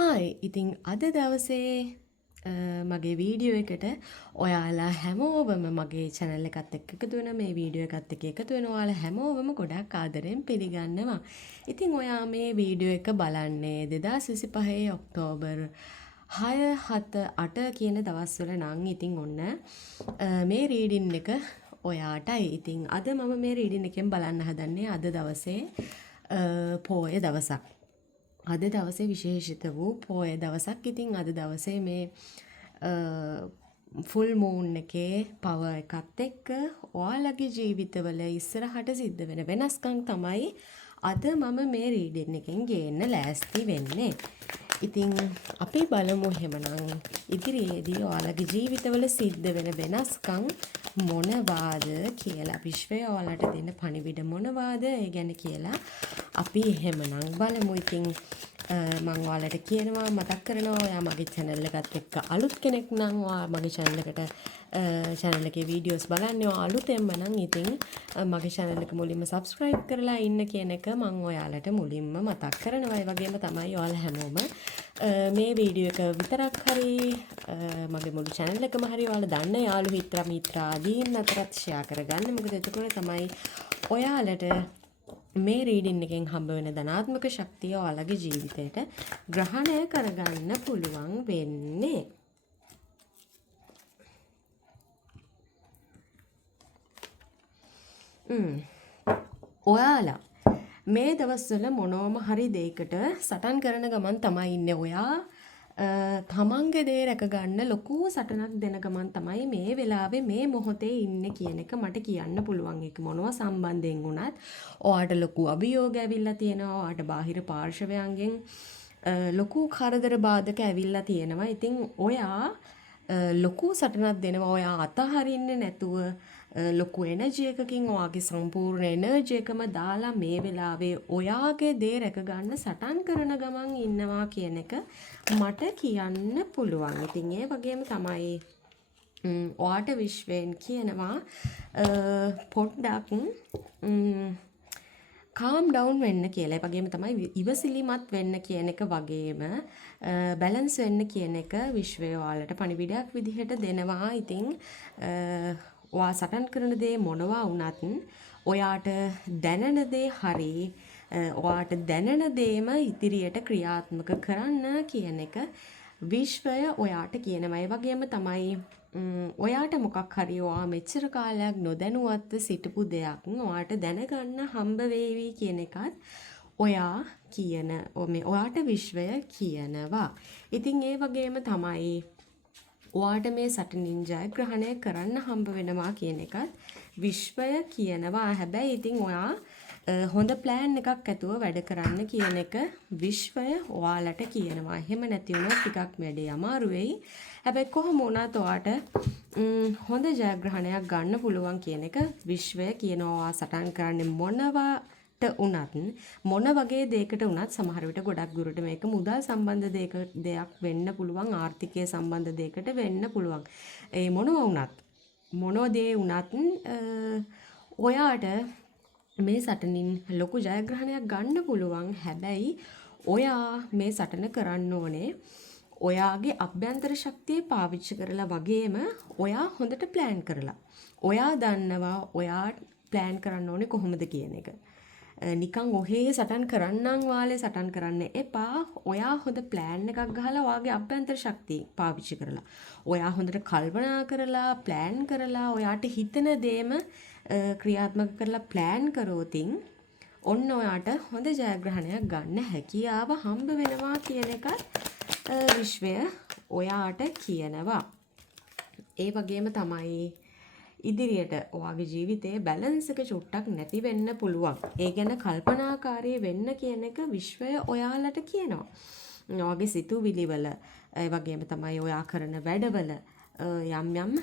Hi ඉතිං අද දවසේ මගේ වීඩියෝ එකට ඔයාලා හැමෝවම මගේ චැනල් එකත් එකතු වෙන මේ වීඩියෝ එකත් එකතු වෙන ඔයාලා හැමෝවම ගොඩක් ආදරෙන් පිළිගන්නවා. ඉතින් ඔයා මේ වීඩියෝ එක බලන්නේ 2025 ඔක්තෝබර් 6, 7, 8 කියන දවස්වල නම් ඉතින් ඔන්න මේ රීඩින් එක ඔයාටයි. ඉතින් අද මම මේ රීඩින් එකෙන් බලන්න හදන්නේ අද දවසේ පෝය දවසක්. අද දවසේ විශේෂිත වූ පෝය දවසක්. ඉතින් අද දවසේ මේ ෆුල් මූන් එකේ පවර් එකත් එක්ක ඔයාලගේ ජීවිතවල ඉස්සරහට සිද්ධ වෙන වෙනස්කම් තමයි අද මම මේ රීඩින් එකෙන් ගේන්න ලෑස්ති වෙන්නේ. ඉතින් අපි බලමු එහෙමනම් ඉදිරියේදී ඔයාලගේ ජීවිතවල සිද්ධ වෙන වෙනස්කම් මොනවාද කියලා, විශ්වය ඔයාලට දෙන පණිවිඩ මොනවාද ඒ ගැන කියලා අපි එහෙමනම් බලමු. ඉතින් මම ඔයාලට කියනවා, මතක් කරනවා, ඔයා මගේ channel එකත් එක්ක අලුත් කෙනෙක් නම් ඔයා මගේ channel එකේ videos බලන්නේ ඔයා අලුතෙන්ම නම් ඉතින් මගේ channel එක මුලින්ම subscribe කරලා ඉන්න කියන එක මම ඔයාලට මුලින්ම මතක් කරනවා. ඒ වගේම තමයි ඔයාලා හැමෝම මේ වීඩියෝ එක විතරක් හරි මගේ මුළු channel එකම හරි ඔයාලා දන්න යාළු මිත්‍රාදීන් අතරත් share කරගන්න. මොකද එතකොට තමයි ඔයාලට මේ රීඩින් එකෙන් හම්බ වෙන ධනාත්මක ශක්තිය ඔයාලගේ ජීවිතයට ග්‍රහණය කරගන්න පුළුවන් වෙන්නේ. ඔයාලා මේ දවස්වල මොනෝම හරි දෙයකට සටන් කරන ගමන් තමයි ඉන්නේ. ඔයා තමන්ගේ දේ රැක ගන්න ලොකු සටනක් දෙන ගමන් තමයි මේ වෙලාවේ මේ මොහොතේ ඉන්නේ කියන එක මට කියන්න පුළුවන්. ඒක මොනවා සම්බන්ධයෙන් වුණත් ඔයාට ලොකු අභියෝග ඇවිල්ලා තියෙනවා. ඔයාට බාහිර පාර්ශවයන්ගෙන් ලොකු කරදර බාධක ඇවිල්ලා තියෙනවා. ඉතින් ඔයා ලොකු සටනක් දෙනවා. ඔයා අතහරින්නේ නැතුව ලොකු එනර්ජි එකකින් ඔයාගේ සම්පූර්ණ එනර්ජි එකම දාලා මේ වෙලාවේ ඔයාගේ දේ රැක ගන්න සටන් කරන ගමන් ඉන්නවා කියන එක මට කියන්න පුළුවන්. ඉතින් ඒ වගේම තමයි ඔයාට විශ්වයෙන් කියනවා පොඩ්ඩක් calm down වෙන්න කියලා. ඒ වගේම තමයි ඉවසිලිමත් වෙන්න කියන එක වගේම balance වෙන්න කියන එක විශ්වය ඔයාලට පණිවිඩයක් විදිහට දෙනවා. ඉතින් ඔයා සටන් කරන දේ මොනවා වුණත් ඔයාට දැනෙන දේ හරි, ඔයාට දැනෙන දේම ඉදිරියට ක්‍රියාත්මක කරන්න කියන එක විශ්වය ඔයාට කියනවා. ඒ වගේම තමයි ඔයාට මොකක් හරි ඔයා මෙච්චර කාලයක් නොදැනුවත්ව සිටපු දෙයක් ඔයාට දැනගන්න හම්බ වේවි කියන එකත් ඔයා කියන ඔයාට විශ්වය කියනවා. ඉතින් ඒ වගේම තමයි ඔයාට මේ සටනින් ජයග්‍රහණය කරන්න හම්බ වෙනවා කියන එකත් විශ්වය කියනවා. හැබැයි ඉතින් ඔයා හොඳ ප්ලෑන් එකක් ඇතුව වැඩ කරන්න කියන එක විශ්වය ඔයාලට කියනවා. එහෙම නැති වුණොත් ටිකක් වැඩේ අමාරු වෙයි. හැබැයි කොහොම වුණත් ඔයාට හොඳ ජයග්‍රහණයක් ගන්න පුළුවන් කියන එක විශ්වය කියනවා. ඔයා සටන් කරන්නේ උනත් මොන වගේ දෙයකට උනත් සමහර විට ගොඩක් දුරට මේක මුදල් සම්බන්ධ දෙයක් වෙන්න පුළුවන්, ආර්ථිකය සම්බන්ධ දෙයකට වෙන්න පුළුවන්. ඒ මොනවා දේ උනත් ඔයාට මේ සටනින් ලොකු ජයග්‍රහණයක් ගන්න පුළුවන්. හැබැයි ඔයා මේ සටන කරන්න ඕනේ ඔයාගේ අභ්‍යන්තර ශක්තිය පාවිච්චි කරලා, වගේම ඔයා හොඳට ප්ලෑන් කරලා. ඔයා දන්නවා ඔයා ප්ලෑන් කරන්න ඕනේ කොහොමද කියන එක. නිකන් ඔහේ සටන් කරන්නම් වාලේ සටන් කරන්න එපා. ඔයා හොඳ ප්ලෑන් එකක් ගහලා ඔයාගේ අභ්‍යන්තර ශක්තිය පාවිච්චි කරලා, ඔයා හොඳට කල්පනා කරලා ප්ලෑන් කරලා ඔයාට හිතෙන දේම ක්‍රියාත්මක කරලා ප්ලෑන් කරෝතින් ඔන්න ඔයාට හොඳ ජයග්‍රහණයක් ගන්න හැකියාව හම්බ වෙනවා කියන එකත් විශ්වය ඔයාට කියනවා. ඒ වගේම තමයි ඉදිරියට ඔයාගේ ජීවිතයේ බැලන්ස් එක චුට්ටක් නැති වෙන්න පුළුවන්. ඒ ගැන කල්පනාකාරී වෙන්න කියන එක විශ්වය ඔයාලට කියනවා. ඔයාගේ සිතුවිලි වල, ඒ වගේම තමයි ඔයා කරන වැඩවල යම්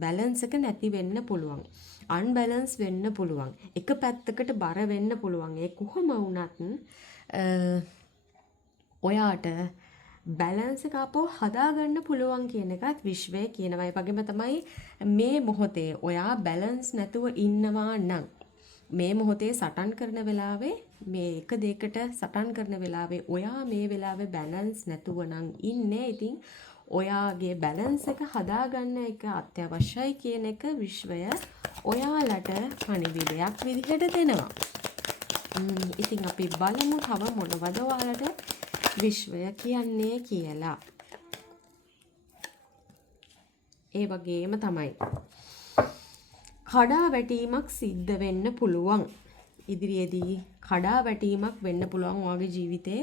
බැලන්ස් එක නැති වෙන්න පුළුවන්. අන්බැලන්ස් වෙන්න පුළුවන්. එක පැත්තකට බර වෙන්න පුළුවන්. ඒ කොහොම වුණත් ඔයාට බැලන්ස් එක අපෝ හදාගන්න පුළුවන් කියන එකත් විශ්වය කියනවා. ඒ වගේම තමයි මේ මොහොතේ ඔයා බැලන්ස් නැතුව ඉන්නවා නම් මේ මොහොතේ සටන් කරන වෙලාවේ මේ එක දෙයකට සටන් කරන වෙලාවේ ඔයා මේ වෙලාවේ බැලන්ස් නැතුව නම් ඉන්නේ. ඉතින් ඔයාගේ බැලන්ස් එක හදාගන්න එක අත්‍යවශ්‍යයි කියන එක විශ්වය ඔයාලට පණිවිඩයක් විදිහට දෙනවා. ඉතින් අපි බලමු තව මොනවද ඔයාලට විශ්වය කියන්නේ කියලා. ඒ වගේම තමයි කඩා වැටීමක් සිද්ධ වෙන්න පුළුවන්. ඉදිරියේදී කඩා වැටීමක් වෙන්න පුළුවන් ඔයාගේ ජීවිතේ.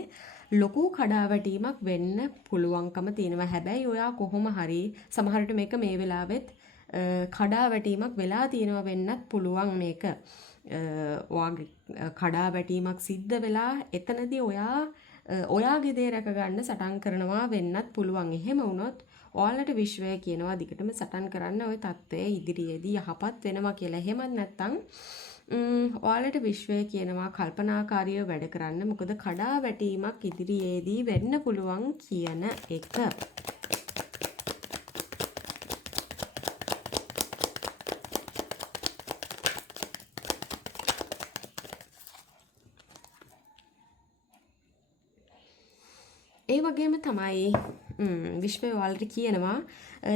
ලොකු කඩා වැටීමක් වෙන්න පුළුවන්කම තියෙනවා. හැබැයි ඔයා කොහොම හරි සමහරට මේක මේ වෙලාවෙත් කඩා වැටීමක් වෙලා තියෙනවා වෙන්නත් පුළුවන් මේක. ඔයාගේ කඩා වැටීමක් සිද්ධ වෙලා එතනදී ඔයාගේ දේ රැක ගන්න සටන් කරනවා වෙන්නත් පුළුවන්. එහෙම වුණොත් ඔයාලට විශ්වය කියනවා දිගටම සටන් කරන්න ওই தත්ත්වය ඉදිරියේදී යහපත් වෙනවා කියලා. එහෙමත් නැත්නම් ඔයාලට විශ්වය කියනවා කල්පනාකාරීව වැඩ කරන්න. මොකද කඩා වැටීමක් ඉදිරියේදී වෙන්න පුළුවන් කියන එක. ඒ වගේම තමයි විශ්වය ඔයාලට කියනවා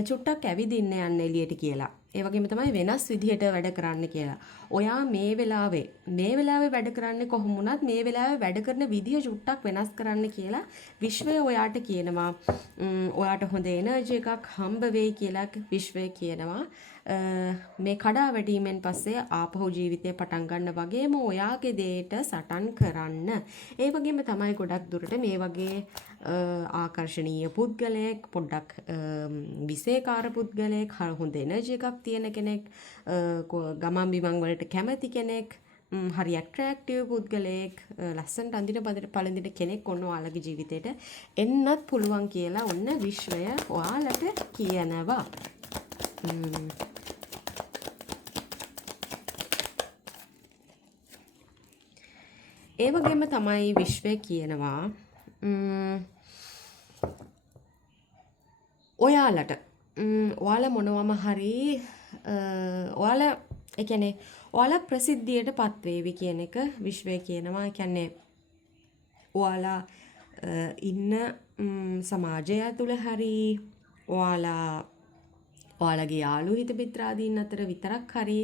චුට්ටක් ඇවිදින්න යන්න එළියට කියලා. ඒ වගේම තමයි වෙනස් විදිහට වැඩ කරන්න කියලා. ඔයා මේ වෙලාවේ වැඩ කරන්නේ කොහොම වුණත් මේ වෙලාවේ වැඩ කරන විදිය චුට්ටක් වෙනස් කරන්න කියලා විශ්වය ඔයාට කියනවා. ඔයාට හොඳ එනර්ජි එකක් හම්බ වෙයි කියලා විශ්වය කියනවා. මේ කඩා වැටීමෙන් පස්සේ ආපහු ජීවිතය පටන් ගන්න වගේම ඔයාගේ දේට සටන් කරන්න. ඒ වගේම තමයි ගොඩක් දුරට මේ වගේ ආකර්ශනීය පුද්ගලයෙක්, පොඩ්ඩක් විශේෂකාර පුද්ගලයෙක්, හොඳ එනර්ජි එකක් තියෙන කෙනෙක්, ගමන් බිමන් වලට කැමති කෙනෙක්, හරි ඇට්‍රැක්ටිව් පුද්ගලයෙක්, ලස්සනට අඳින පළඳින කෙනෙක් ඔන්න ඔයාලගේ ජීවිතේට එන්නත් පුළුවන් කියලා ඔන්න විශ්වය ඔයාලට කියනවා. ඒ වගේම තමයි විශ්වය කියනවා ඔයාලට ඔයාලා මොනවම හරි ඔයාලා ඒ කියන්නේ ඔයාලා ප්‍රසිද්ධියට පත් වේවි කියන එක විශ්වය කියනවා. ඒ කියන්නේ ඔයාලා ඉන්න සමාජය තුළ හරි ඔයාලගේ යාළු හිත මිත්‍රාදීන් අතර විතරක් හරි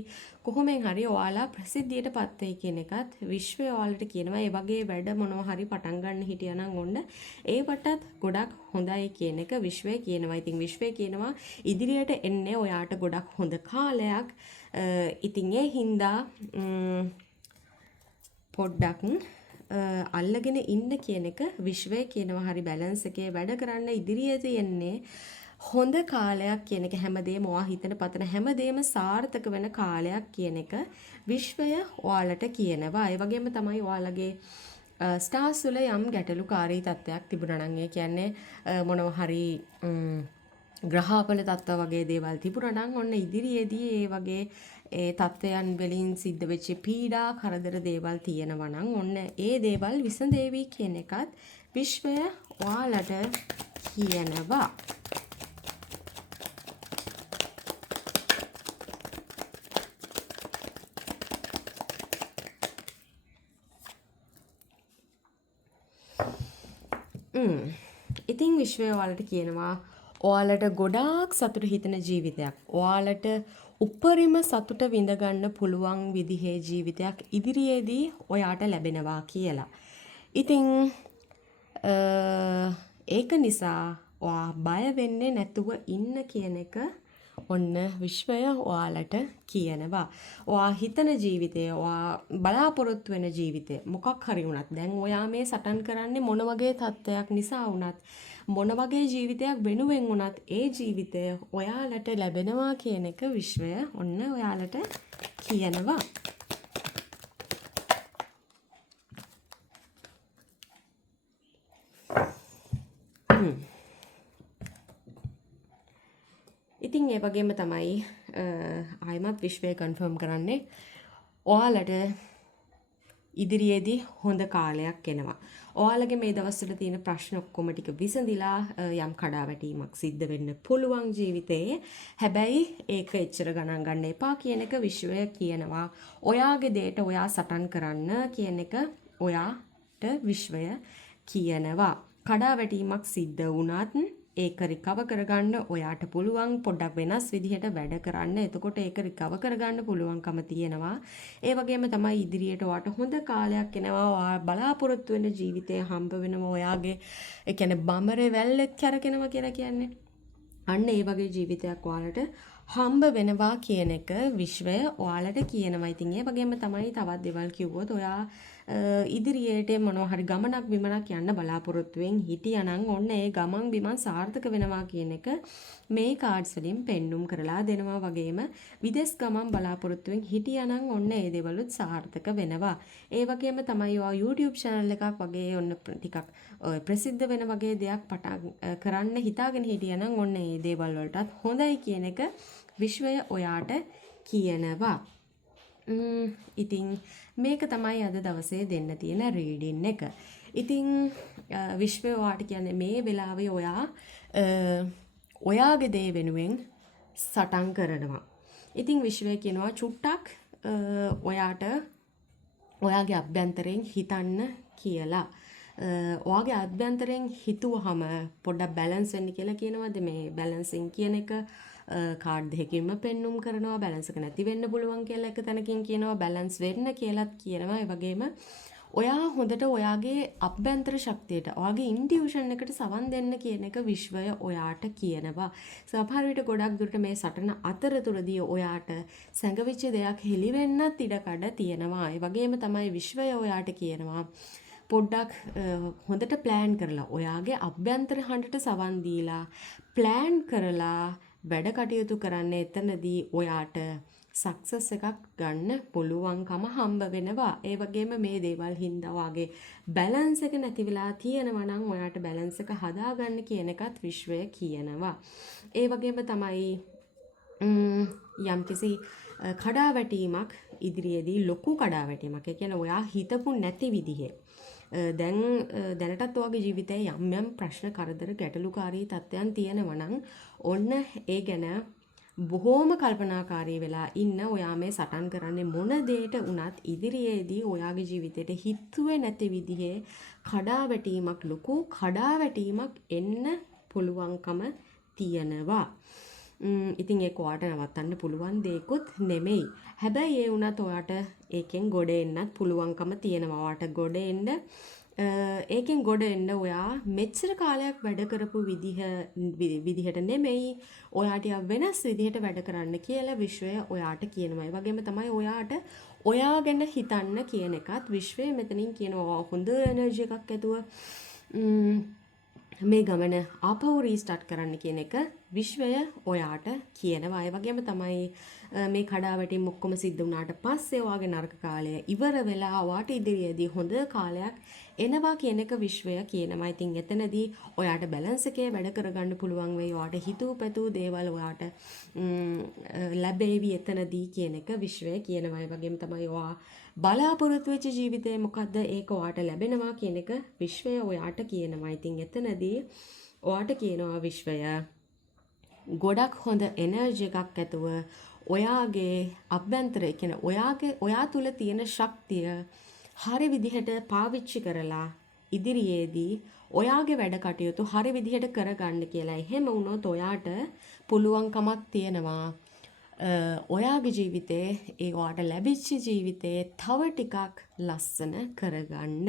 කොහොමෙන් හරි ඔයාලා ප්‍රසිද්ධියට පත් වෙයි කියන එකත් විශ්වය ඔයාලට කියනවා. ඒ වගේ වැඩ මොනවා හරි පටන් ගන්න හිටියානම් ඔන්න ඒවටත් ගොඩක් හොඳයි කියන එක විශ්වය කියනවා. ඉතින් විශ්වය කියනවා ඉදිරියට එන්නේ ඔයාට ගොඩක් හොඳ කාලයක්. ඉතින් ඒ හින්දා පොඩ්ඩක් අල්ලගෙන ඉන්න කියන එක විශ්වය කියනවා. හරි බැලන්ස් එකේ වැඩ කරන්න ඉදිරියට එන්නේ හොඳ කාලයක් කියන එක. හැමදේම ඔයා හිතන පතන හැමදේම සාර්ථක වෙන කාලයක් කියන එක විශ්වය ඔයාලට කියනවා. ඒ වගේම තමයි ඔයාලගේ ස්ටාර්ස් වල යම් ගැටලුකාරී තත්ත්වයක් තිබුණා නම්, ඒ කියන්නේ මොනවා හරි ග්‍රහපල තත්ත්ව වගේ දේවල් තිබුණා නම් ඔන්න ඉදිරියේදී ඒ වගේ ඒ තත්ත්වයන් වලින් සිද්ධ වෙච්ච පීඩා කරදර දේවල් තියෙනවා නම් ඔන්න ඒ දේවල් විසඳේවි කියන එකත් විශ්වය ඔයාලට කියනවා. ඉතින් විශ්වය ඔයාලට කියනවා ඔයාලට ගොඩාක් සතුට හිතෙන ජීවිතයක්, ඔයාලට උපරිම සතුට විඳ ගන්න පුළුවන් විදිහේ ජීවිතයක් ඉදිරියේදී ඔයාට ලැබෙනවා කියලා. ඉතින් ඒක නිසා ඔයා බය වෙන්නේ නැතුව ඉන්න කියන එක ඔන්න විශ්වය ඔයාලට කියනවා. ඔයා හිතන ජීවිතය, ඔයා බලාපොරොත්තු වෙන ජීවිතය මොකක් හරි වුණත්, දැන් ඔයා මේ සටන් කරන්නේ මොන වගේ තත්ත්වයක් නිසා වුණත්, මොන වගේ ජීවිතයක් වෙනුවෙන් වුණත් ඒ ජීවිතය ඔයාලට ලැබෙනවා කියන එක විශ්වය ඔන්න ඔයාලට කියනවා. ඉතින් ඒ වගේම තමයි ආයමත් විශ්වය කන්ෆර්ම් කරන්නේ ඔයාලට ඉදිරියේදී හොඳ කාලයක් එනවා. ඔයාලගේ මේ දවස්වල තියෙන ප්‍රශ්න ඔක්කොම ටික විසඳිලා යම් කඩාවැටීමක් සිද්ධ වෙන්න පුළුවන් ජීවිතේ. හැබැයි ඒක එච්චර ගණන් ගන්න එපා කියන එක විශ්වය කියනවා. ඔයාගේ දේට ඔයා සටන් කරන්න කියන එක ඔයාට විශ්වය කියනවා. කඩාවැටීමක් සිද්ධ වුණත් ඒක රිකව කරගන්න ඔයාට පුළුවන්. පොඩ්ඩක් වෙනස් විදිහට වැඩ කරන්න. එතකොට ඒක රිකව කරගන්න පුළුවන්කම තියෙනවා. ඒ වගේම තමයි ඉදිරියට ඔයාට හොඳ කාලයක් එනවා. ඔයා බලාපොරොත්තු වෙන ජීවිතය හම්බ වෙනවා. ඔයාගේ ඒ කියන්නේ බඹරේ වැල්ලෙක් කැරකෙනවා කියලා කියන්නේ. අන්න ඒ වගේ ජීවිතයක් ඔයාලට හම්බ වෙනවා කියන එක විශ්වය ඔයාලට කියනවා. ඉතින් ඒ වගේම තමයි තවත් දේවල් කිව්වොත් ඔයා ඉදිරියට මොනවා හරි ගමනක් බිමනක් යන්න බලාපොරොත්තුවෙන් හිටියානම් ඔන්න ඒ ගමන් බිමන් සාර්ථක වෙනවා කියන එක මේ කාඩ්ස් වලින් පෙන්눔 කරලා දෙනවා. වගේම විදේශ ගමන් බලාපොරොත්තුවෙන් හිටියානම් ඔන්න ඒ දේවලුත් සාර්ථක වෙනවා. ඒ වගේම තමයි ඔයා YouTube channel එකක් වගේ ඔන්න ටිකක් ප්‍රසිද්ධ වෙන වගේ දෙයක් පටන් කරන්න හිතාගෙන හිටියානම් ඔන්න ඒ දේවල් වලටත් හොඳයි කියන එක විශ්වය ඔයාට කියනවා. ඉතින් මේක තමයි අද දවසේ දෙන්න තියෙන රීඩින් එක. ඉතින් විශ්වය ඔයාට කියන්නේ මේ වෙලාවේ ඔයා ඔයාගේ දේ වෙනුවෙන් සටන් කරනවා. ඉතින් විශ්වය කියනවා චුට්ටක් ඔයාට ඔයාගේ අභ්‍යන්තරයෙන් හිතන්න කියලා. ඔයාගේ අභ්‍යන්තරයෙන් හිතුවහම පොඩ්ඩක් බැලන්ස් වෙන්න කියලා කියනවාද මේ බැලන්සින් කියන එක කාඩ් දෙකකින්ම පෙන්눔 කරනවා. බැලන්ස් එක නැති වෙන්න පුළුවන් කියලා එක තැනකින් කියනවා. බැලන්ස් වෙන්න කියලාත් කියනවා. ඒ වගේම ඔයා හොඳට ඔයාගේ අභ්‍යන්තර ශක්තියට ඔයාගේ ඉන්ටියුෂන් එකට සවන් දෙන්න කියන එක විශ්වය ඔයාට කියනවා. සමහර විට ගොඩක් දුරට මේ සටන අතරතුරදී ඔයාට සැඟවිච්ච දෙයක් හෙළි වෙන්නත් ඉඩකඩ තියෙනවා. ඒ වගේම තමයි විශ්වය ඔයාට කියනවා පොඩ්ඩක් හොඳට ප්ලෑන් කරලා ඔයාගේ අභ්‍යන්තර හඬට සවන් දීලා ප්ලෑන් කරලා වැඩ කටයුතු කරන්න. එතනදී ඔයාට සක්සස් එකක් ගන්න පුළුවන්කම හම්බ වෙනවා. ඒ වගේම මේ දේවල් හින්දා වාගේ බැලන්ස් එක නැති වෙලා තියෙනවා නම් ඔයාට බැලන්ස් එක හදාගන්න කියන එකත් විශ්වය කියනවා. ඒ වගේම තමයි යම්කිසි කඩාවැටීමක් ඉදිරියේදී ලොකු කඩාවැටීමක්. ඒ කියන්නේ ඔයා හිතපු නැති විදිහේ දැනටත් ඔයාගේ ජීවිතයේ යම් යම් ප්‍රශ්න කරදර ගැටලුකාරී තත්ත්වයන් තියෙනවා නම් ඔන්න ඒ ගැන බොහෝම කල්පනාකාරී වෙලා ඉන්න. ඔයා මේ සටන් කරන්නේ මොන දෙයට වුණත් ඉදිරියේදී ඔයාගේ ජීවිතේට හිතුවේ නැති විදිහේ කඩාවැටීමක් ලොකු කඩාවැටීමක් එන්න පුළුවන්කම තියෙනවා. ඉතින් ඒක ඔයාට නවත්තන්න පුළුවන් දෙයක්වත් නෙමෙයි. හැබැයි ඒ වුණත් ඔයාට ඒකෙන් ගොඩ එන්නත් පුළුවන්කම තියෙනවා. ඔයාට ගොඩ එන්න ඒකෙන් ගොඩ එන්න ඔයා මෙච්චර කාලයක් වැඩ කරපු විදිහට නෙමෙයි ඔයාට වෙනස් විදිහට වැඩ කරන්න කියලා විශ්වය ඔයාට කියනවා. ඒ වගේම තමයි ඔයාට ඔයා ගැන හිතන්න කියන එකත් විශ්වය මෙතනින් කියනවා. හොඳ එනර්ජි එකක් ඇතුව මේ ගමන ආපහු රීස්ටාර්ට් කරන්න කියන එක විශ්වය ඔයාට කියනවා. ඒ වගේම තමයි මේ කඩාවැටීම් ඔක්කොම සිද්ධ වුණාට පස්සේ ඔයාගේ නරක කාලය ඉවර වෙලා ඔයාට ඉදිරියේදී හොඳ කාලයක් එනවා කියන එක විශ්වය කියනවා. ඉතින් එතනදී ඔයාට බැලන්ස් එකේ වැඩ කරගන්න පුළුවන් වෙයි. ඔයාට හිතුව පැතුව දේවල් ඔයාට ලැබෙවි එතනදී කියන එක විශ්වය කියනවා. ඒ වගේම තමයි ඔයා බලාපොරොත්තු වෙච්ච ජීවිතේ මොකද්ද ඒක ඔයාට ලැබෙනවා කියන එක විශ්වය ඔයාට කියනවා. ඉතින් එතනදී ඔයාට කියනවා විශ්වය ගොඩක් හොඳ එනර්ජි එකක් ඇතුව ඔයාගේ අභ්‍යන්තරය කියන ඔයා තුල තියෙන ශක්තිය හරි විදිහට පාවිච්චි කරලා ඉදිරියේදී ඔයාගේ වැඩ කටයුතු හරි විදිහට කරගන්න කියලා. එහෙම වුණොත් ඔයාට පුළුවන්කමක් තියෙනවා ඔයාගේ ජීවිතේ ඒ ඔයාට ලැබිච්ච ජීවිතේ තව ටිකක් ලස්සන කරගන්න.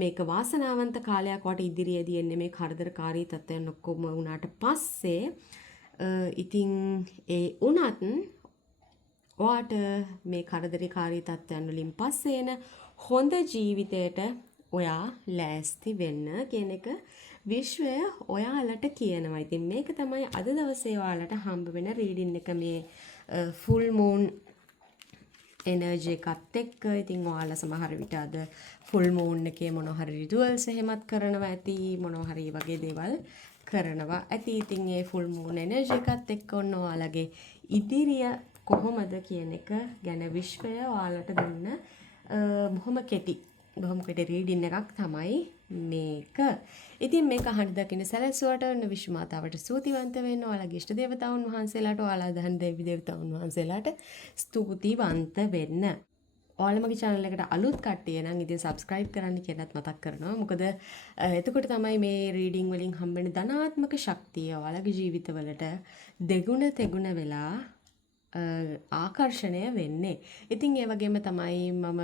මේක වාසනාවන්ත කාලයක් ඔයාට ඉදිරියේදී එන්නේ මේ කරදරකාරී තත්ත්වයන් ඔක්කොම වුණාට පස්සේ. ඉතින් ඒ උනත් ඔයාට මේ කරදරකාරී තත්ත්වයන් වලින් පස්සේ එන හොඳ ජීවිතයට ඔයා ලෑස්ති වෙන්න කියන එක විශ්වය ඔයාලට කියනවා. ඉතින් මේක තමයි අද දවසේ ඔයාලට හම්බ වෙන රීඩින් එක මේ ෆුල් මූන් එනර්ජි එකත් එක්ක. ඉතින් ඔයාලා සමහර විට අද ෆුල් මූන් එකේ මොන හරි රිචුවල්ස් එහෙමත් කරනවා ඇති, මොන හරි වගේ දේවල් කරනවා ඇති. ඉතින් ඒ ෆුල් මූන් එනර්ජි එකත් එක්ක ඔන්න ඔයාලගේ ඉදිරිය කොහොමද කියන එක ගැන විශ්වය ඔයාලට දෙන්න බොහොම කෙටි රීඩින් එකක් තමයි මේක. ඉතින් මේක අහන්න දකින්න සැලැස්සුවට ඔන්න විශ්ව මාතාවට ස්තුතිවන්ත වෙන්න. ඔයාලගේ ඉෂ්ට දේවතාවුන් වහන්සේලාට, ඔයාලා දහන දෙවි දේවතාවුන් වහන්සේලාට ස්තුතිවන්ත වෙන්න. ඔයාලා මගේ channel එකට අලුත් කට්ටිය නම් ඉතින් subscribe කරන්න කියලාත් මතක් කරනවා. මොකද එතකොට තමයි මේ reading වලින් හම්බෙන ධනාත්මක ශක්තිය ඔයාලගේ ජීවිතවලට දෙගුණ තෙගුණ වෙලා ආකර්ෂණය වෙන්නේ. ඉතින් ඒ වගේම තමයි මම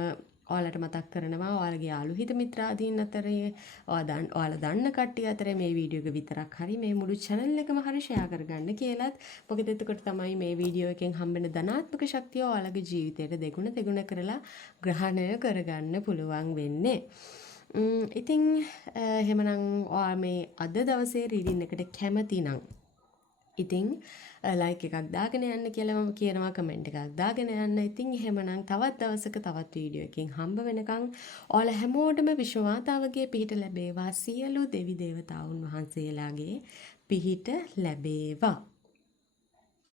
ඔයාලට මතක් කරනවා ඔයාලගේ යාළු හිත මිත්‍රාදීන් අතරේ ඔයාලා දන්න කට්ටිය අතරේ මේ වීඩියෝ එක විතරක් හරි මේ මුළු channel එකම හරි share කරගන්න කියලාත්. මොකද එතකොට තමයි මේ වීඩියෝ එකෙන් හම්බෙන ධනාත්මක ශක්තිය ඔයාලගේ ජීවිතයට දෙගුණ තෙගුණ කරලා ග්‍රහණය කරගන්න පුළුවන් වෙන්නේ. ඉතින් එහෙමනම් ඔයා මේ අද දවසේ රීඩින් එකට කැමති නම් ඉතින් ලයික් එකක් දාගෙන යන්න කියලා මම කියනවා, කමෙන්ට් එකක් දාගෙන යන්න. ඉතින් එහෙමනම් තවත් දවසක තවත් වීඩියෝ එකකින් හම්බ වෙනකන් ඔයාලා හැමෝටම විශ්ව මාතාවගේ පිහිට ලැබේවා. සියලු දෙවි දේවතාවුන් වහන්සේලාගේ පිහිට ලැබේවා.